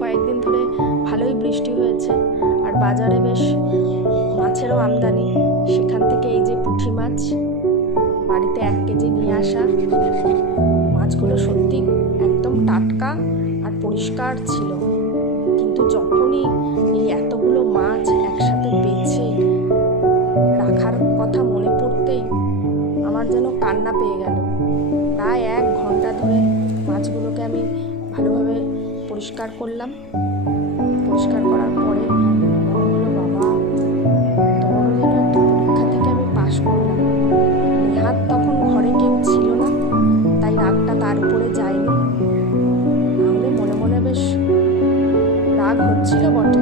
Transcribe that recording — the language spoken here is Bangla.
কয়েকদিন ধরে ভালোই বৃষ্টি হয়েছে, আর বাজারে বেশ মাছেরও আমদানি। সেখান থেকে এই যে পুঁটি মাছ বাড়িতে 1 কেজি নিয়ে আসা। মাছগুলো সত্যি একদম টাটকা আর পরিষ্কার ছিল, কিন্তু যখনই এই এতগুলো মাছ একসাথে বেছে রাখার কথা মনে পড়তেই আমার যেন কান্না পেয়ে গেল। প্রায় 1 ঘন্টা ধরে মাছগুলোকে আমি ভালোভাবে পরিষ্কার করলাম। পরিষ্কার করার পরে মনে হলো, বাবা, বড় যেন একটা পরীক্ষা থেকে আমি পাশ করলাম। নেহাত তখন ঘরে কেউ ছিল না, তাই রাগটা তার উপরে যায়নি। নাহলে মনে মনে বেশ রাগ হচ্ছিল বটে।